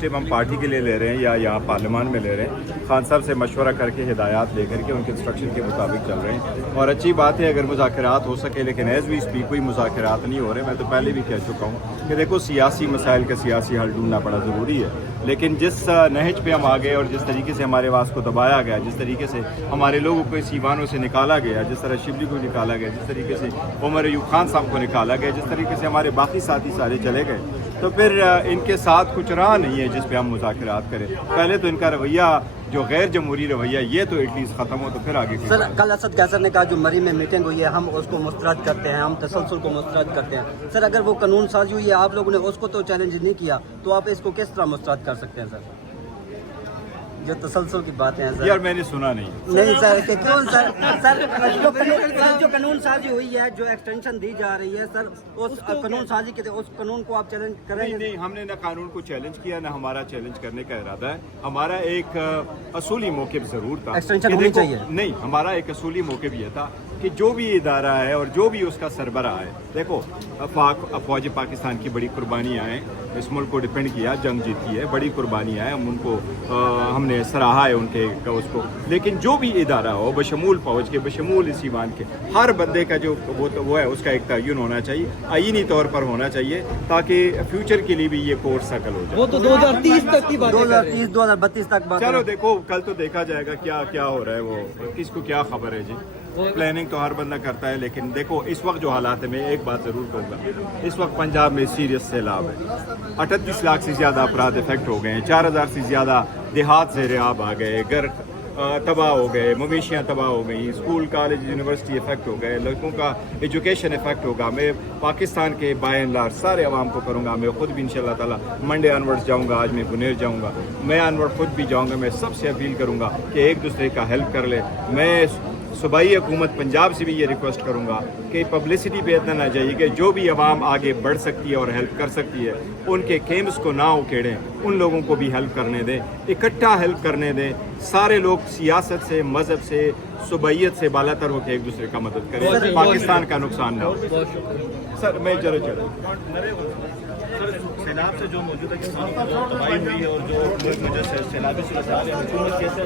جب ہم پارٹی کے لیے لے رہے ہیں یا یہاں پارلیمان میں لے رہے ہیں، خان صاحب سے مشورہ کر کے ہدایات لے کر کے ان کے انسٹرکشن کے مطابق چل رہے ہیں، اور اچھی بات ہے اگر مذاکرات ہو سکے، لیکن ایز وی اسپیک کوئی مذاکرات نہیں ہو رہے۔ میں تو پہلے بھی کہہ چکا ہوں کہ دیکھو سیاسی مسائل کا سیاسی حل ڈھونڈنا بڑا ضروری ہے، لیکن جس نہج پہ ہم آ گئے اور جس طریقے سے ہمارے آواز کو دبایا گیا، جس طریقے سے ہمارے لوگوں کو اس ایوانوں سے نکالا گیا، جس طرح شبلی کو نکالا گیا، جس طریقے سے عمر ایوب خان صاحب کو نکالا گیا، جس طریقے سے ہمارے باقی ساتھی سارے چلے گئے، تو پھر ان کے ساتھ کچھ راہ نہیں ہے جس پہ ہم مذاکرات کریں۔ پہلے تو ان کا رویہ جو غیر جمہوری رویہ یہ تو ایٹ لیسٹ ختم ہو، تو پھر آگے سر کل اسد قیصر نے کہا جو مری میں میٹنگ ہوئی ہے ہم اس کو مسترد کرتے ہیں، ہم تسلسل کو مسترد کرتے ہیں۔ سر اگر وہ قانون سازی ہوئی ہے، آپ لوگوں نے اس کو تو چیلنج نہیں کیا، تو آپ اس کو کس طرح مسترد کر سکتے ہیں سر؟ جو تسلسل کی باتیں ہیں سر یار میں نے سنا نہیں سر کہ کیوں سر جو قانون سازی ہوئی ہے، جو ایکسٹینشن دی جا رہی ہے سر، اس قانون سازی کے اس قانون کو آپ چیلنج کریں گے؟ نہیں، ہم نے نہ قانون کو چیلنج کیا، نہ ہمارا چیلنج کرنے کا ارادہ ہے۔ ہمارا ایک اصولی موقف ضرور تھا، ایکسٹینشن ہونی چاہیے۔ نہیں، ہمارا ایک اصولی موقف یہ تھا کہ جو بھی ادارہ ہے اور جو بھی اس کا سربراہ ہے، دیکھو افواج پاکستان کی بڑی قربانیاں ہیں، اس ملک کو ڈیپینڈ کیا، جنگ جیتی ہے، بڑی قربانیاں ہیں، ہم ان کو ہم نے سراہا ہے ان کے اس کو، لیکن جو بھی ادارہ ہو بشمول فوج کے، بشمول اس ایوان کے، ہر بندے کا جو وہ ہے اس کا ایک تعین ہونا چاہیے، آئینی طور پر ہونا چاہیے، تاکہ فیوچر کے لیے بھی یہ کورس سکل ہو جائے۔ وہ تو 2030 تک کی بات ہے، 2030 2032 تک بات ہے۔ چلو دیکھو کل تو دیکھا جائے گا کیا ہو رہا ہے، وہ کس کو کیا خبر ہے جی۔ پلاننگ تو ہر بندہ کرتا ہے، لیکن دیکھو اس وقت جو حالات ہیں، میں ایک بات ضرور کہوں گا، اس وقت پنجاب میں سیریس سیلاب ہے، 38 لاکھ سے زیادہ افراد افیکٹ ہو گئے ہیں، 4000 سے زیادہ دیہات زیر آب آ گئے، گھر تباہ ہو گئے، مویشیاں تباہ ہو گئیں، اسکول کالج یونیورسٹی افیکٹ ہو گئے، لڑکوں کا ایجوکیشن افیکٹ ہوگا۔ میں پاکستان کے بائی اینڈ لارج سارے عوام کو کروں گا، میں خود بھی انشاءاللہ تعالی منڈے آنورڈز جاؤں گا، آج میں گنیر جاؤں گا، میں آنورڈ خود بھی جاؤں گا، میں سب سے اپیل کروں گا کہ ایک دوسرے کا ہیلپ کر لے۔ میں صوبائی حکومت پنجاب سے بھی یہ ریکویسٹ کروں گا کہ پبلسٹی پہ اتنا نہ جائیے، کہ جو بھی عوام آگے بڑھ سکتی ہے اور ہیلپ کر سکتی ہے ان کے کیمپس کو نہ اکھیڑیں، ان لوگوں کو بھی ہیلپ کرنے دیں، اکٹھا ہیلپ کرنے دیں، سارے لوگ سیاست سے، مذہب سے، صوبائیت سے بالا تر ہو کے ایک دوسرے کا مدد کریں، پاکستان کا نقصان نہ ہو۔ سر میں چلو سیلاب سے جو موجودہ کسانوں کو تباہی ہوئی ہے اور جو ملک میں جو سیلابی صورتحال ہے، حکومت کیسے